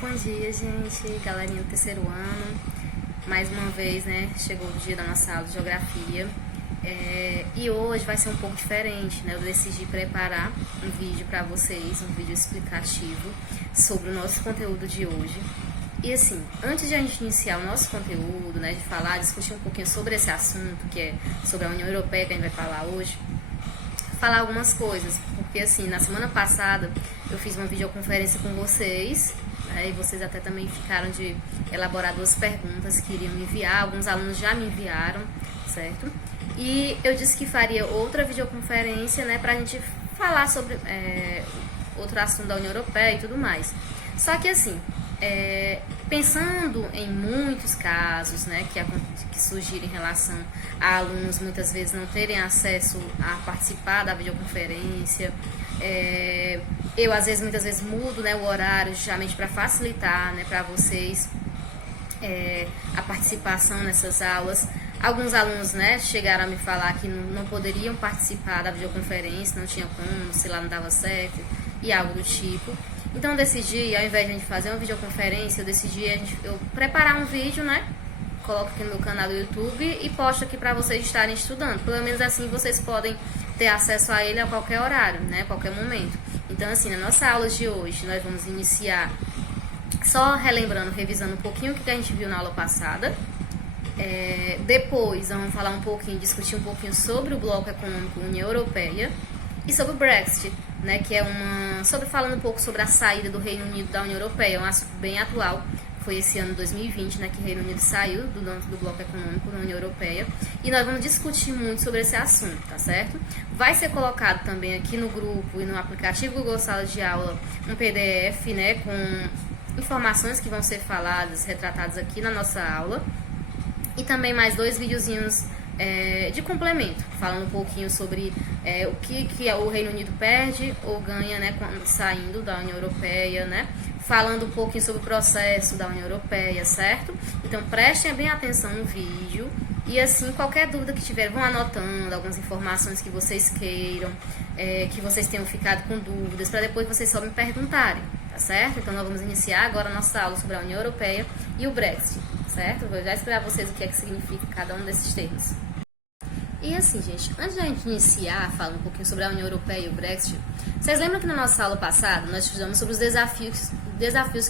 Bom dia, gente, galerinha do terceiro ano. Mais uma vez, né, chegou o dia da nossa aula de geografia. E hoje vai ser um pouco diferente, né? Eu decidi preparar um vídeo para vocês, um vídeo explicativo sobre o nosso conteúdo de hoje. E assim, antes de a gente iniciar o nosso conteúdo, né, de falar, discutir um pouquinho sobre esse assunto, que é sobre a União Europeia que a gente vai falar hoje, falar algumas coisas, porque assim, na semana passada eu fiz uma videoconferência com vocês, e vocês até também ficaram de elaborar duas perguntas que iriam me enviar, alguns alunos já me enviaram, certo? E eu disse que faria outra videoconferência, né, pra gente falar sobre outro assunto da União Europeia e tudo mais. Só que assim, pensando em muitos casos, né, que surgirem em relação a alunos muitas vezes não terem acesso a participar da videoconferência, eu às vezes, muitas vezes mudo, né, o horário justamente para facilitar, né, para vocês a participação nessas aulas. Alguns alunos, né, chegaram a me falar que não poderiam participar da videoconferência, não tinha como, sei lá, não dava certo e algo do tipo. Então eu decidi, ao invés de a gente fazer uma videoconferência, eu preparar um vídeo, né? Coloco aqui no meu canal do YouTube e posto aqui para vocês estarem estudando. Pelo menos assim vocês podem ter acesso a ele a qualquer horário, né? A qualquer momento. Então assim, na nossa aula de hoje nós vamos iniciar só relembrando, revisando um pouquinho o que a gente viu na aula passada. Depois vamos falar um pouquinho, discutir um pouquinho sobre o Bloco Econômico União Europeia e sobre o Brexit, né, que é falando um pouco sobre a saída do Reino Unido da União Europeia, um assunto bem atual. Foi esse ano 2020, né, que o Reino Unido saiu do Bloco Econômico da União Europeia, e nós vamos discutir muito sobre esse assunto, tá certo? Vai ser colocado também aqui no grupo e no aplicativo Google Sala de Aula um PDF, né, com informações que vão ser faladas, retratadas aqui na nossa aula, e também mais dois videozinhos de complemento, falando um pouquinho sobre o que o Reino Unido perde ou ganha, né, saindo da União Europeia, né, falando um pouquinho sobre o processo da União Europeia, certo? Então prestem bem atenção no vídeo e assim, qualquer dúvida que tiver, vão anotando algumas informações que vocês queiram, que vocês tenham ficado com dúvidas, para depois vocês só me perguntarem, tá certo? Então nós vamos iniciar agora a nossa aula sobre a União Europeia e o Brexit, certo? Vou já explicar a vocês o que significa cada um desses termos. E assim, gente, antes de a gente iniciar falando um pouquinho sobre a União Europeia e o Brexit, vocês lembram que na nossa aula passada nós estudamos sobre os desafios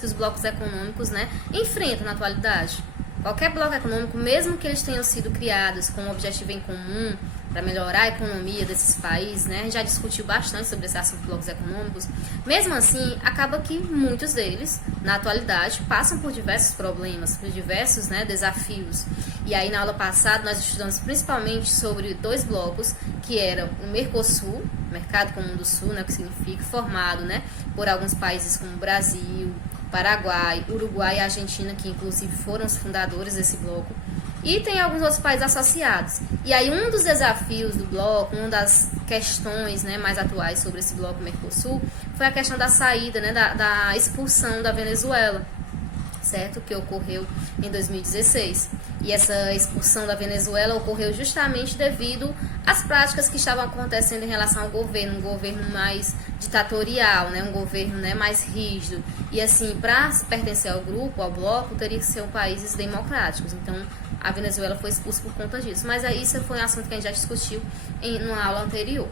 que os blocos econômicos, né, enfrentam na atualidade? Qualquer bloco econômico, mesmo que eles tenham sido criados com um objetivo em comum para melhorar a economia desses países, né, a gente já discutiu bastante sobre esse assunto de blocos econômicos, mesmo assim, acaba que muitos deles, na atualidade, passam por diversos problemas, por diversos, né, desafios. E aí, na aula passada, nós estudamos principalmente sobre dois blocos, que eram o Mercosul, Mercado Comum do Sul, né, que significa formado, né, por alguns países como Brasil, Paraguai, Uruguai e Argentina, que inclusive foram os fundadores desse bloco, e tem alguns outros países associados. E aí um dos desafios do bloco, uma das questões, né, mais atuais sobre esse bloco Mercosul, foi a questão da saída, né, da expulsão da Venezuela, certo? Que ocorreu em 2016. E essa expulsão da Venezuela ocorreu justamente devido às práticas que estavam acontecendo em relação ao governo, um governo mais ditatorial, né, um governo, né, mais rígido. E assim, para pertencer ao grupo, ao bloco, teria que ser países democráticos. Então, a Venezuela foi expulsa por conta disso. Mas aí isso foi um assunto que a gente já discutiu numa aula anterior.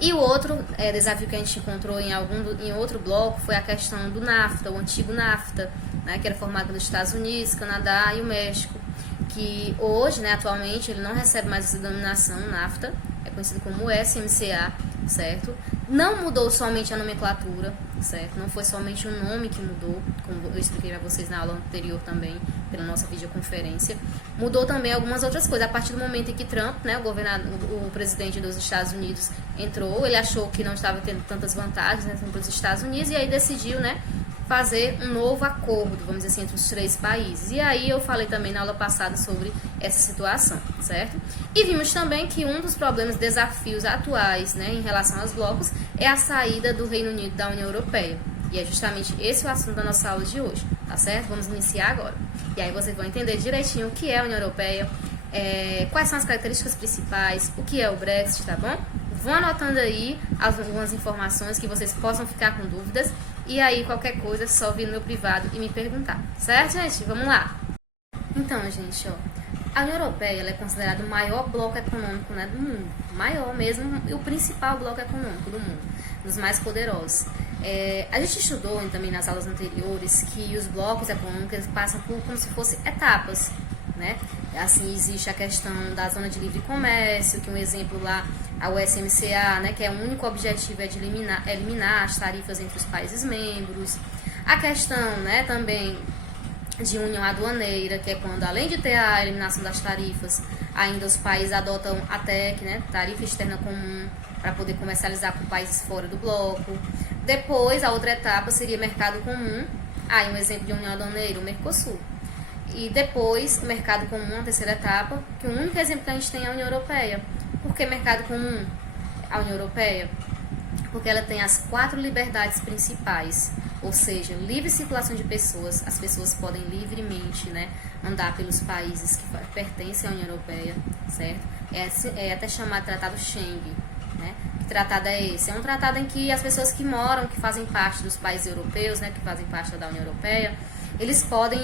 E o outro desafio que a gente encontrou em outro bloco foi a questão do NAFTA, o antigo NAFTA, né, que era formado pelos Estados Unidos, Canadá e o México, que hoje, né, atualmente, ele não recebe mais essa denominação NAFTA, é conhecido como USMCA, certo? Não mudou somente a nomenclatura, certo? Não foi somente o nome que mudou, como eu expliquei para vocês na aula anterior também, pela nossa videoconferência. Mudou também algumas outras coisas. A partir do momento em que Trump, né, o presidente dos Estados Unidos, entrou, ele achou que não estava tendo tantas vantagens, né, para os Estados Unidos, e aí decidiu, né, fazer um novo acordo, vamos dizer assim, entre os três países. E aí eu falei também na aula passada sobre essa situação, certo? E vimos também que um dos problemas, desafios atuais, né, em relação aos blocos, é a saída do Reino Unido da União Europeia. E é justamente esse o assunto da nossa aula de hoje, tá certo? Vamos iniciar agora. E aí vocês vão entender direitinho o que é a União Europeia, quais são as características principais, o que é o Brexit, tá bom? Vão anotando aí algumas informações que vocês possam ficar com dúvidas. E aí, qualquer coisa, é só vir no meu privado e me perguntar. Certo, gente? Vamos lá. Então, gente, ó, a União Europeia ela é considerada o maior bloco econômico, né, do mundo. Maior mesmo e o principal bloco econômico do mundo. Dos mais poderosos. A gente estudou também nas aulas anteriores que os blocos econômicos passam por como se fossem etapas. Né? Assim, existe a questão da zona de livre comércio, que um exemplo lá, a USMCA, né, que é o único objetivo é de eliminar as tarifas entre os países membros. A questão, né, também de união aduaneira, que é quando, além de ter a eliminação das tarifas, ainda os países adotam a TEC, né, tarifa externa comum, para poder comercializar com países fora do bloco. Depois, a outra etapa seria mercado comum. Um exemplo de união aduaneira, o Mercosul. E depois, o mercado comum, a terceira etapa, que o único exemplo que a gente tem é a União Europeia. Por que mercado comum? A União Europeia? Porque ela tem as 4 liberdades principais, ou seja, livre circulação de pessoas, as pessoas podem livremente, né, andar pelos países que pertencem à União Europeia, certo? É até chamado Tratado Schengen, né? Que tratado é esse? É um tratado em que as pessoas que moram, que fazem parte dos países europeus, né, que fazem parte da União Europeia, eles podem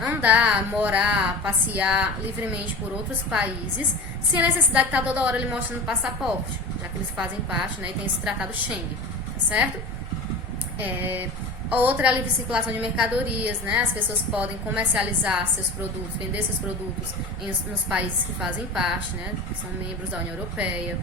andar, morar, passear livremente por outros países, sem a necessidade de estar toda hora ele mostrando passaporte, já que eles fazem parte, né, e tem esse tratado Schengen, tá certo? Outra é a livre circulação de mercadorias, né? As pessoas podem comercializar seus produtos, vender seus produtos nos países que fazem parte, né? Que são membros da União Europeia.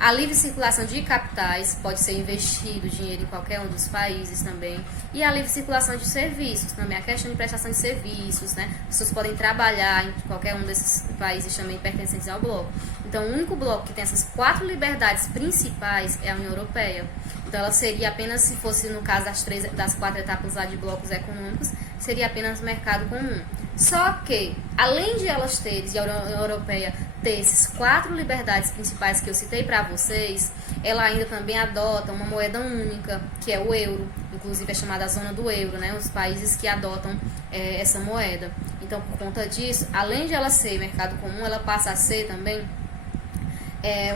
A livre circulação de capitais, pode ser investido dinheiro em qualquer um dos países também. E a livre circulação de serviços, também a questão de prestação de serviços, né? As pessoas podem trabalhar em qualquer um desses países também pertencentes ao bloco. Então, o único bloco que tem essas 4 liberdades principais é a União Europeia. Então, ela seria apenas, se fosse no caso das 4 etapas lá de blocos econômicos, seria apenas mercado comum. Só que, além de elas terem, e a União Europeia ter esses 4 liberdades principais que eu citei para vocês, ela ainda também adota uma moeda única, que é o euro. Inclusive é chamada a zona do euro, né? Os países que adotam essa moeda. Então, por conta disso, além de ela ser mercado comum, ela passa a ser também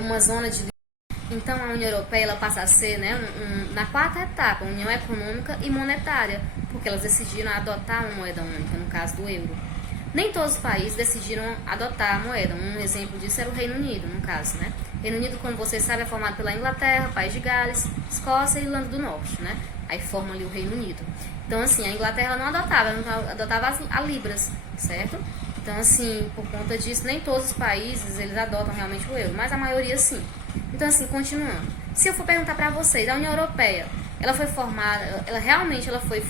uma zona de... Então, a União Europeia ela passa a ser, né, na 4ª etapa, União Econômica e Monetária, porque elas decidiram adotar uma moeda única, no caso do euro. Nem todos os países decidiram adotar a moeda. Um exemplo disso era o Reino Unido, no caso, né? Reino Unido, como vocês sabem, é formado pela Inglaterra, País de Gales, Escócia e Irlanda do Norte, né? Aí forma ali o Reino Unido. Então, assim, a Inglaterra não adotava as libras, certo? Então, assim, por conta disso, nem todos os países, eles adotam realmente o euro, mas a maioria sim. Então, assim, continuando. Se eu for perguntar para vocês, a União Europeia, ela foi formada, ela foi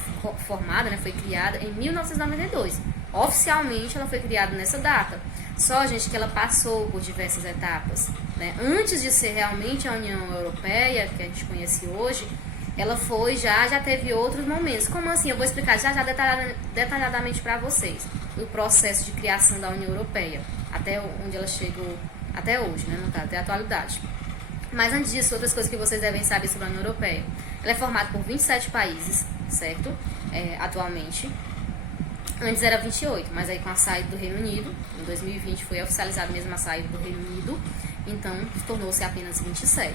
formada, né, foi criada em 1992. Oficialmente, ela foi criada nessa data. Só, gente, que ela passou por diversas etapas, né? Antes de ser realmente a União Europeia, que a gente conhece hoje, ela foi já teve outros momentos. Como assim? Eu vou explicar já detalhadamente para vocês o processo de criação da União Europeia, até onde ela chegou até hoje, né, no caso, até a atualidade. Mas antes disso, outras coisas que vocês devem saber sobre a União Europeia. Ela é formada por 27 países, certo? Atualmente. Antes era 28, mas aí com a saída do Reino Unido, em 2020 foi oficializada mesmo a saída do Reino Unido, então tornou-se apenas 27.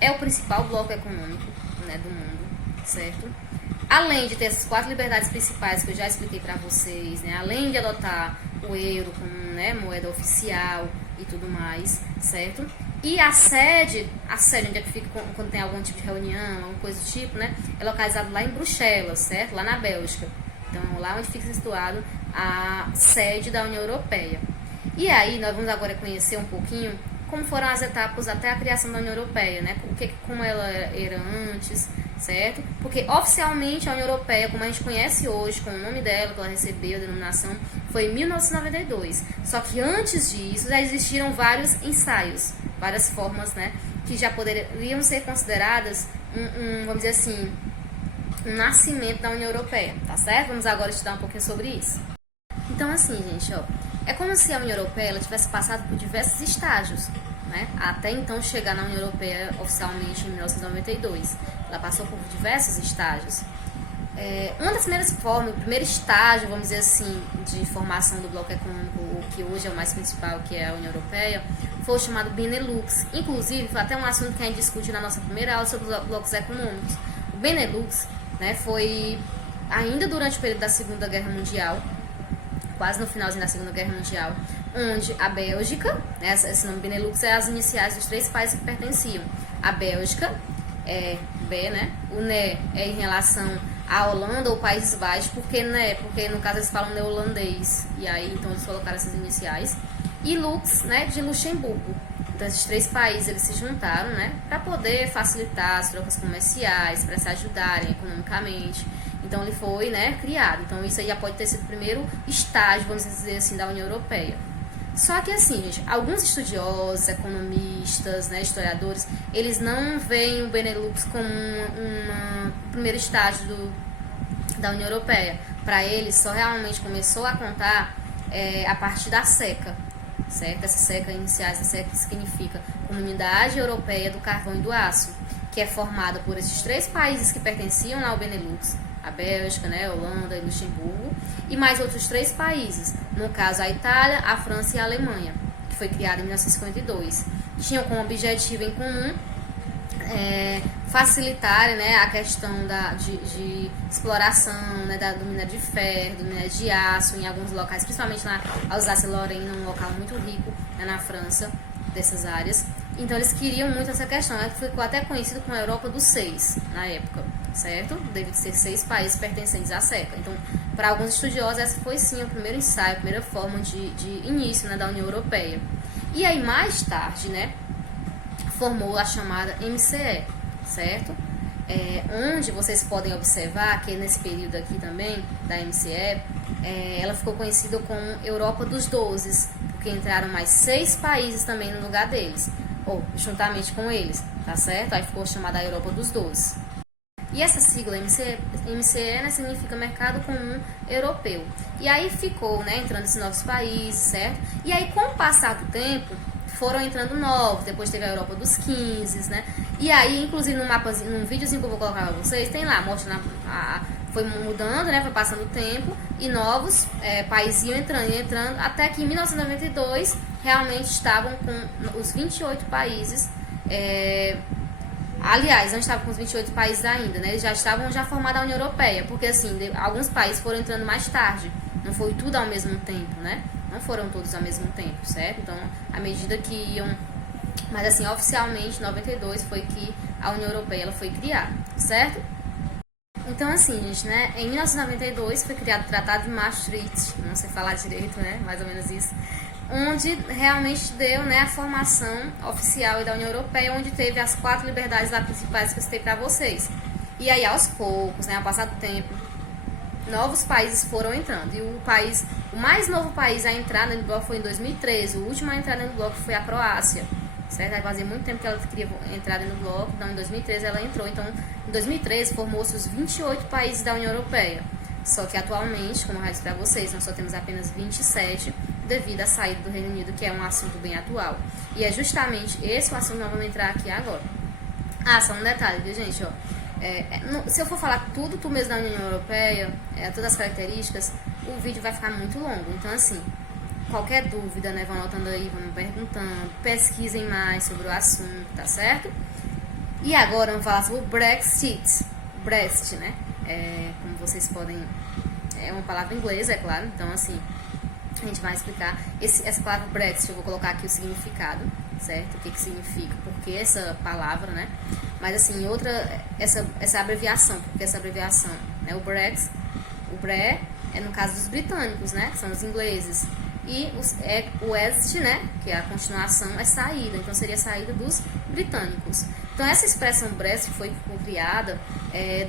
É o principal bloco econômico, né, do mundo, certo? Além de ter essas 4 liberdades principais que eu já expliquei para vocês, né, além de adotar o euro como, né, moeda oficial e tudo mais, certo? E a sede onde é que fica quando tem algum tipo de reunião, alguma coisa do tipo, né, é localizada lá em Bruxelas, certo? Lá na Bélgica. Então, lá onde fica situado a sede da União Europeia. E aí, nós vamos agora conhecer um pouquinho como foram as etapas até a criação da União Europeia, né? Como ela era antes, certo? Porque, oficialmente, a União Europeia, como a gente conhece hoje, com o nome dela, que ela recebeu a denominação, foi em 1992. Só que, antes disso, já existiram vários ensaios, várias formas, né? Que já poderiam ser consideradas, vamos dizer assim, um nascimento da União Europeia, tá certo? Vamos agora estudar um pouquinho sobre isso. Então, assim, gente, ó, é como se a União Europeia ela tivesse passado por diversos estágios, né? Até então chegar na União Europeia oficialmente em 1992. Ela passou por diversos estágios. Uma das primeiras formas, o primeiro estágio, vamos dizer assim, de formação do bloco econômico, o que hoje é o mais principal, que é a União Europeia, foi o chamado Benelux. Inclusive, foi até um assunto que a gente discutiu na nossa primeira aula sobre os blocos econômicos. O Benelux né? Foi ainda durante o período da Segunda Guerra Mundial, quase no finalzinho da Segunda Guerra Mundial, onde a Bélgica, né, esse nome Benelux é as iniciais dos 3 países que pertenciam. A Bélgica é B, né? O Né é em relação à Holanda ou Países Baixos, porque Né, porque no caso eles falam neerlandês, e aí então eles colocaram essas iniciais. E Lux, né, de Luxemburgo. Então esses 3 países eles se juntaram, né, para poder facilitar as trocas comerciais, para se ajudarem economicamente. Então ele foi, né, criado. Então isso aí já pode ter sido o primeiro estágio, vamos dizer assim, da União Europeia. Só que assim, gente, alguns estudiosos, economistas, né, historiadores, eles não veem o Benelux como um primeiro estágio da União Europeia. Para eles, só realmente começou a contar a partir da SECA, certo? Essa SECA inicial, essa SECA significa Comunidade Europeia do Carvão e do Aço, que é formada por esses 3 países que pertenciam ao Benelux, a Bélgica, né, a Holanda e Luxemburgo, e mais outros 3 países, no caso a Itália, a França e a Alemanha, que foi criada em 1952. Tinham como objetivo em comum facilitar, né, a questão de exploração, né, do minério de ferro, do minério de aço em alguns locais, principalmente na Alsácia-Lorena, um local muito rico, né, na França, dessas áreas. Então eles queriam muito essa questão, né, que ficou até conhecido como a Europa dos 6 na época, certo? Devido ser 6 países pertencentes à SECA. Então, para alguns estudiosos, essa foi sim o primeiro ensaio, a primeira forma de início, né, da União Europeia. E aí mais tarde, né, formou a chamada MCE, certo? Onde vocês podem observar que nesse período aqui também da MCE, ela ficou conhecida como Europa dos 12, porque entraram mais 6 países também no lugar deles, ou juntamente com eles, tá certo? Aí ficou chamada a Europa dos 12. E essa sigla MCE, né, significa Mercado Comum Europeu. E aí ficou, né, entrando esses novos países, certo? E aí, com o passar do tempo, foram entrando novos, depois teve a Europa dos 15, né? E aí, inclusive, num mapazinho, num videozinho que eu vou colocar pra vocês, tem lá, mostrando foi mudando, né? Foi passando o tempo e novos países iam entrando, até que em 1992 realmente estavam com os 28 países. Aliás, não estavam com os 28 países ainda, né? Eles já estavam formada a União Europeia, porque assim, alguns países foram entrando mais tarde, não foi tudo ao mesmo tempo, né? Não foram todos ao mesmo tempo, certo? Então, à medida que iam... Mas assim, oficialmente, em 92 foi que a União Europeia ela foi criada, certo? Então, assim, gente, né? Em 1992 foi criado o Tratado de Maastricht, não sei falar direito, né? Mais ou menos isso. Onde realmente deu, né, a formação oficial da União Europeia, onde teve as 4 liberdades lá principais que eu citei para vocês. E aí, aos poucos, né, ao passar do tempo, novos países foram entrando. E o mais novo país a entrar no bloco foi em 2013. O último a entrar no bloco foi a Croácia, certo? Aí fazia muito tempo que ela queria entrar no bloco, então em 2013 ela entrou. Então, em 2013 formou-se os 28 países da União Europeia. Só que atualmente, como eu já disse para vocês, nós só temos apenas 27 devido à saída do Reino Unido, que é um assunto bem atual. E é justamente esse o assunto que nós vamos entrar aqui agora. Só um detalhe, viu, gente? Ó, se eu for falar tudo mesmo da União Europeia, todas as características, o vídeo vai ficar muito longo. Então, assim, qualquer dúvida, né, vão anotando aí, vão me perguntando, pesquisem mais sobre o assunto, tá certo? E agora vamos falar sobre o Brexit. Brexit, né? Como vocês podem... É uma palavra inglesa, é claro. Então, assim, a gente vai explicar. Essa palavra Brexit, eu vou colocar aqui o significado, certo? O que significa, por que essa palavra, né? Mas, assim, essa abreviação, porque essa abreviação, né? O Bre é no caso dos britânicos, né? Que são os ingleses. E o Exit, né? Que é a continuação, é saída. Então, seria a saída dos britânicos. Então, essa expressão Brexit foi criada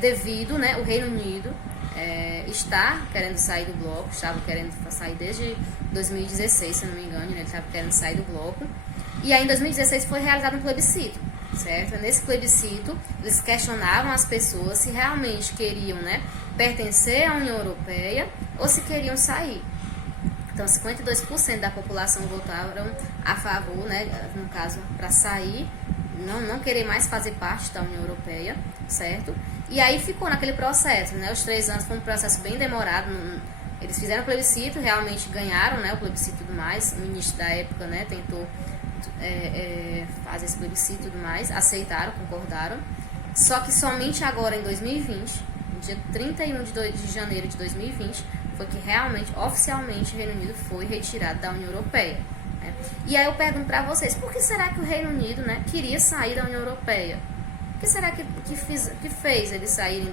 devido, né? O Reino Unido está querendo sair do bloco, estava querendo sair desde 2016, se não me engano, né? Ele estava querendo sair do bloco. E aí, em 2016, foi realizado um plebiscito, certo? Nesse plebiscito, eles questionavam as pessoas se realmente queriam, né, pertencer à União Europeia ou se queriam sair. Então, 52% da população votaram a favor, né, no caso, para sair, não querer mais fazer parte da União Europeia, certo? E aí ficou naquele processo, né? Os 3 anos foi um processo bem demorado. Eles fizeram o plebiscito, realmente ganharam, né, o plebiscito e tudo mais. O ministro da época, né, tentou fazer esse plebiscito e tudo mais, aceitaram, concordaram. Só que somente agora, em 2020, dia 31 de janeiro de 2020, foi que realmente, oficialmente, o Reino Unido foi retirado da União Europeia. Né? E aí eu pergunto para vocês, por que será que o Reino Unido, né, queria sair da União Europeia? O que será que fez eles saírem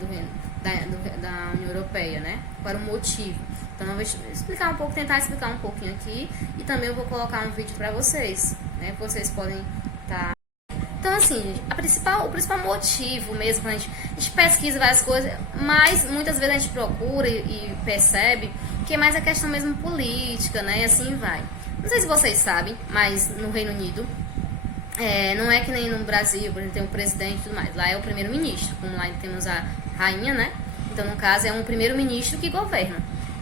da União Europeia, né? Qual era o motivo? Então eu vou explicar tentar explicar um pouquinho aqui, e também eu vou colocar um vídeo para vocês, né? Vocês podem estar... Então, assim, gente, o principal motivo mesmo, quando a gente pesquisa várias coisas, mas muitas vezes a gente procura e percebe que é mais a questão mesmo política, né? E assim vai. Não sei se vocês sabem, mas no Reino Unido, não é que nem no Brasil, por exemplo, tem o presidente e tudo mais. Lá é o primeiro-ministro, como lá temos a rainha, né? Então, no caso, é um primeiro-ministro que governa.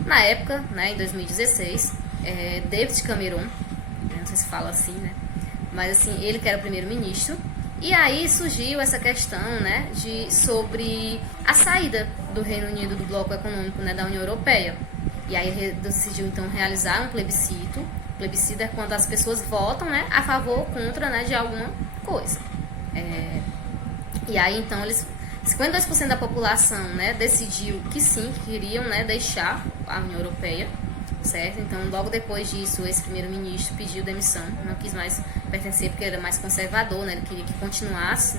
Na época, né, em 2016, David Cameron, não sei se fala assim, né? Mas assim, ele que era o primeiro-ministro. E aí surgiu essa questão, né, sobre a saída do Reino Unido do bloco econômico, né, da União Europeia. E aí ele decidiu então realizar um plebiscito. O plebiscito é quando as pessoas votam, né, a favor ou contra, né, de alguma coisa. E aí então 52% da população, né, decidiu que sim, que queriam, né, deixar a União Europeia. Certo? Então, logo depois disso, esse primeiro-ministro pediu demissão, não quis mais pertencer porque era mais conservador, né? Ele queria que continuasse,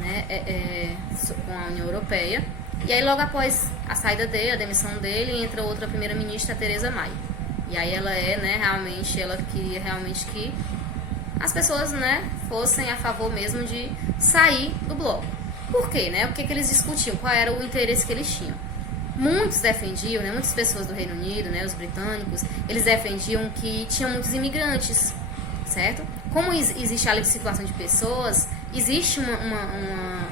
né, com a União Europeia. E aí, logo após a saída dele, a demissão dele, entra outra primeira-ministra, Theresa May. E aí ela né, realmente, ela queria realmente que as pessoas, né, fossem a favor mesmo de sair do bloco. Por quê, né? O que eles discutiam? Qual era o interesse que eles tinham? Muitos defendiam, né, muitas pessoas do Reino Unido, né, os britânicos, eles defendiam que tinham muitos imigrantes, certo? Como existe a livre circulação de pessoas, existe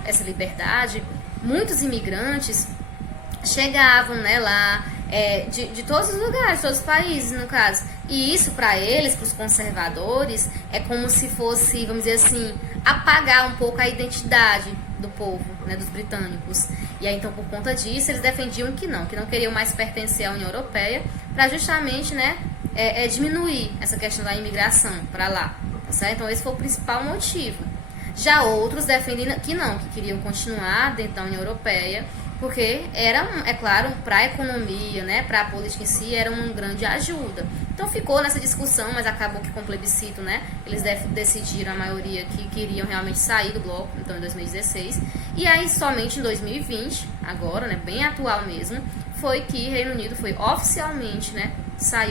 essa liberdade, muitos imigrantes chegavam, né, lá de todos os lugares, todos os países, no caso. E isso, para eles, para os conservadores, é como se fosse, vamos dizer assim, apagar um pouco a identidade do povo, né, dos britânicos. E aí, então, por conta disso, eles defendiam que não queriam mais pertencer à União Europeia, para justamente, né, diminuir essa questão da imigração para lá, tá certo? Então, esse foi o principal motivo. Já outros defendem que não, que queriam continuar dentro da União Europeia, porque era, é claro, para a economia, né, para a política em si, era uma grande ajuda. Então ficou nessa discussão, mas acabou que com o plebiscito, né, eles decidiram, a maioria, que queriam realmente sair do bloco, então em 2016. E aí somente em 2020, agora, né, bem atual mesmo, foi que o Reino Unido foi oficialmente, né,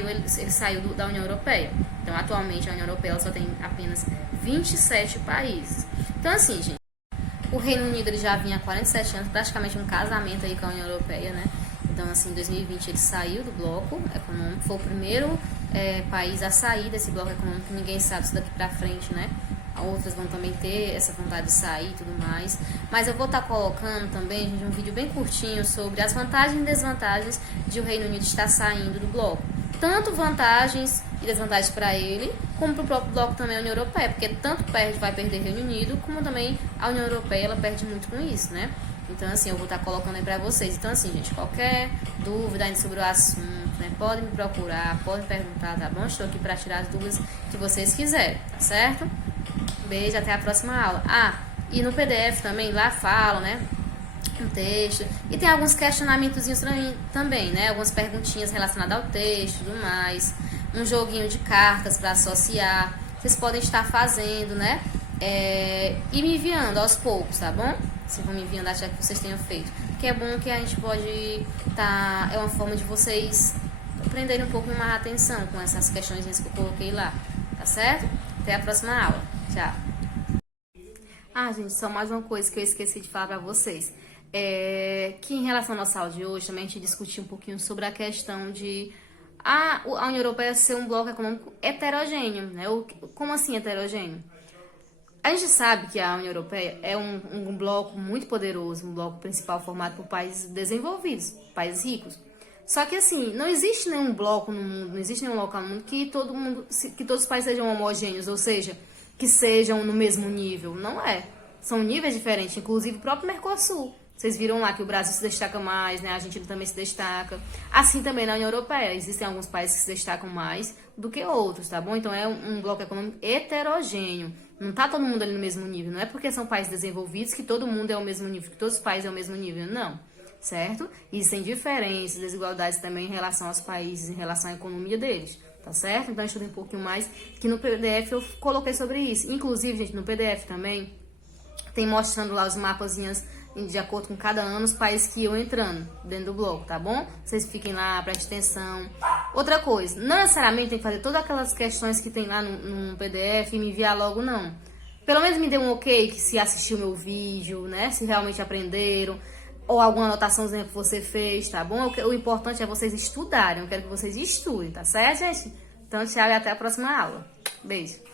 ele saiu da União Europeia. Então atualmente a União Europeia só tem apenas 27 países. Então assim, gente, o Reino Unido ele já vinha há 47 anos, praticamente um casamento aí com a União Europeia, né? Então, assim, em 2020 ele saiu do bloco econômico, foi o primeiro país a sair desse bloco econômico. Ninguém sabe se daqui pra frente, né? Outras vão também ter essa vontade de sair e tudo mais. Mas eu vou estar colocando também, gente, um vídeo bem curtinho sobre as vantagens e desvantagens de o Reino Unido estar saindo do bloco. Tanto vantagens e desvantagens para ele, como para o próprio bloco também a União Europeia, porque tanto vai perder o Reino Unido, como também a União Europeia, ela perde muito com isso, né? Então, assim, eu vou estar colocando aí para vocês. Então, assim, gente, qualquer dúvida ainda sobre o assunto, né, podem me procurar, podem perguntar, tá bom? Estou aqui para tirar as dúvidas que vocês quiserem, tá certo? Beijo, até a próxima aula. E no PDF também, lá fala, né, um texto, e tem alguns questionamentozinhos também, né, algumas perguntinhas relacionadas ao texto e tudo mais, um joguinho de cartas para associar, vocês podem estar fazendo, né, e me enviando aos poucos, tá bom? Se vão me enviando, acho que vocês tenham feito, que é bom que a gente pode é uma forma de vocês prenderem um pouco mais a atenção com essas questões que eu coloquei lá, tá certo? Até a próxima aula, tchau! Gente, só mais uma coisa que eu esqueci de falar para vocês. Que em relação à nossa aula de hoje, também a gente discutiu um pouquinho sobre a questão de a União Europeia ser um bloco econômico heterogêneo, né? Como assim heterogêneo? A gente sabe que a União Europeia é um bloco muito poderoso, um bloco principal formado por países desenvolvidos, países ricos. Só que assim, não existe nenhum bloco no mundo, não existe nenhum local no mundo que todos os países sejam homogêneos, ou seja, que sejam no mesmo nível. Não é. São níveis diferentes, inclusive o próprio Mercosul. Vocês viram lá que o Brasil se destaca mais, né? A Argentina também se destaca. Assim também na União Europeia. Existem alguns países que se destacam mais do que outros, tá bom? Então é um bloco econômico heterogêneo. Não tá todo mundo ali no mesmo nível. Não é porque são países desenvolvidos que todo mundo é o mesmo nível, que todos os países é o mesmo nível. Não. certo? Existem diferenças, desigualdades também em relação aos países, em relação à economia deles, tá certo? Então, estude um pouquinho mais, que no PDF eu coloquei sobre isso. Inclusive, gente, no PDF também tem mostrando lá os mapazinhas de acordo com cada ano, os países que iam entrando dentro do bloco, tá bom? Vocês fiquem lá, prestem atenção. Outra coisa, não necessariamente tem que fazer todas aquelas questões que tem lá no PDF e me enviar logo, não. Pelo menos me dê um ok que se assistiu meu vídeo, né? Se realmente aprenderam, ou alguma anotaçãozinha que você fez, tá bom? O importante é vocês estudarem, eu quero que vocês estudem, tá certo, gente? Então, tchau e até a próxima aula. Beijo!